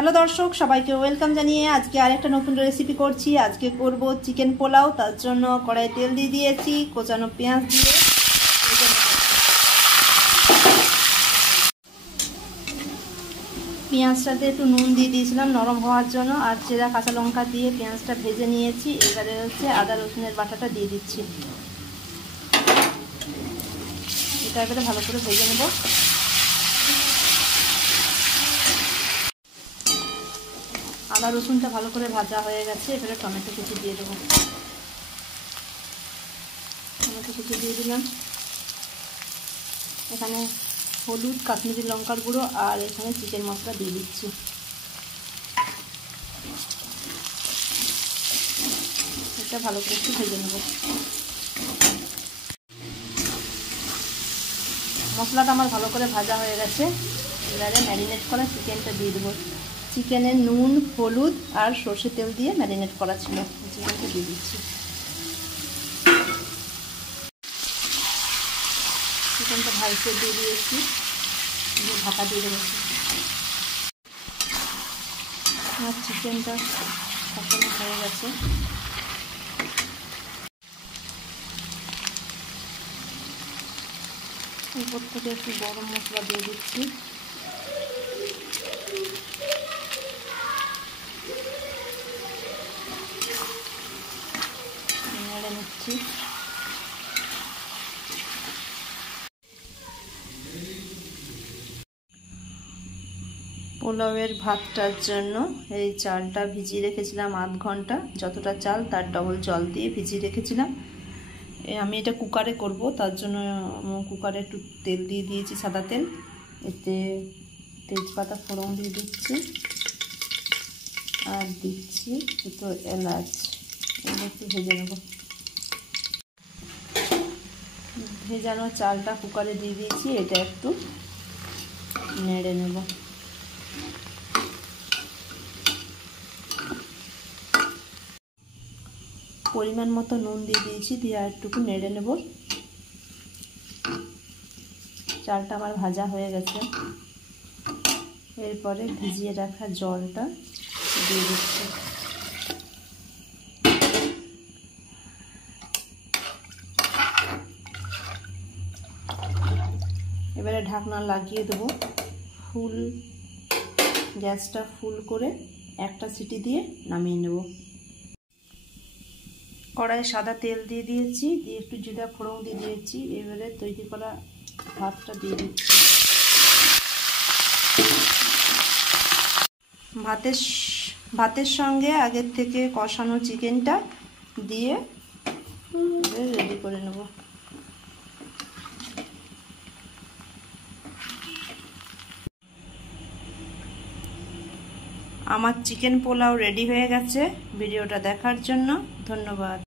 Hello দর্শক, সবাইকে welcome জানিয়ে আজকে আরেকটা নতুন রেসিপি করছি। আজকে করব চিকেন পোলাও। তার জন্য কড়াই তেল দিয়ে দিয়েছি, কোচানো পেঁয়াজ দিয়ে পেঁয়াজটাতে একটু নুন দিয়ে দিয়েছিলাম নরম হওয়ার জন্য, আর চেরা কাঁচা লঙ্কা দিয়ে পেঁয়াজটা ভেজে নিয়েছি। এবারে আদা রসুনের বাটাটা দিয়ে দিচ্ছি। এটা এবারে ভালো করে ভেজে নেব। আদা রসুনটা ভালো করে ভাজা হয়ে গেছে। এবারে টমেটো কুচি দিয়ে দেবো। টমেটো কুচি দিয়ে দিলাম। এখানে হলুদ, কাশ্মীরি লঙ্কার গুঁড়ো আর এখানে চিকেন মশলা দিয়ে দিচ্ছি। এটা ভালো করে একটু ভেজে নেব। মশলাটা আমার ভালো করে ভাজা হয়ে গেছে। এবারে ম্যারিনেট করা চিকেনটা দিয়ে দেবো। চিকেনে নুন, হলুদ আর সর্ষে তেল দিয়ে ম্যারিনেট করা ছিল। চিকেনটা দিয়ে দিচ্ছি। চিকেনটা ভাইসে দিয়ে দিয়েছি, ঢাকা দিয়ে দেবো। আমার চিকেনটা কষানো হয়ে গেছে। উপর থেকে একটু গরম মশলা দিয়ে দিচ্ছি। নেড়ে নিচ্ছি। পোলাওয়ের ভাতটার জন্য এই চালটা ভিজিয়ে রেখেছিলাম আধ ঘন্টা। যতটা চাল তার ডবল জল দিয়ে ভিজিয়ে রেখেছিলাম। আমি এটা কুকারে করব, তার জন্য কুকারে একটু তেল দিয়ে দিয়েছি, সাদা তেল। এতে তেজপাতা ফোড়ন দিয়ে দিচ্ছি আর দিচ্ছি দুটো এলাচ। এগুলো একটু ভেজে নেব। ভেজানো চালটা কুকারে দিয়ে দিয়েছি। এটা একটু নেড়ে নেব। পরিমাণ মতো নুন দিয়ে দিয়েছি, দিয়ে আর একটু নেড়ে নেব। চালটা আমার ভাজা হয়ে গেছে। এরপরে ভিজিয়ে রাখা জলটা দিয়ে দিচ্ছি। এবারে ঢাকনা লাগিয়ে দেবো। গ্যাসটা ফুল করে একটা সিটি দিয়ে নামিয়ে নেব। কড়াইয়ে সাদা তেল দিয়ে দিয়েছি, দিয়ে একটু জিরা ফোড়ন দিয়ে দিয়েছি। এবারে তৈরি করা ভাতটা দিয়ে দিচ্ছি। ভাতের সঙ্গে আগের থেকে কষানো চিকেনটা দিয়ে রেডি করে নেব। আমার চিকেন পোলাও রেডি হয়ে গেছে। ভিডিওটা দেখার জন্য ধন্যবাদ।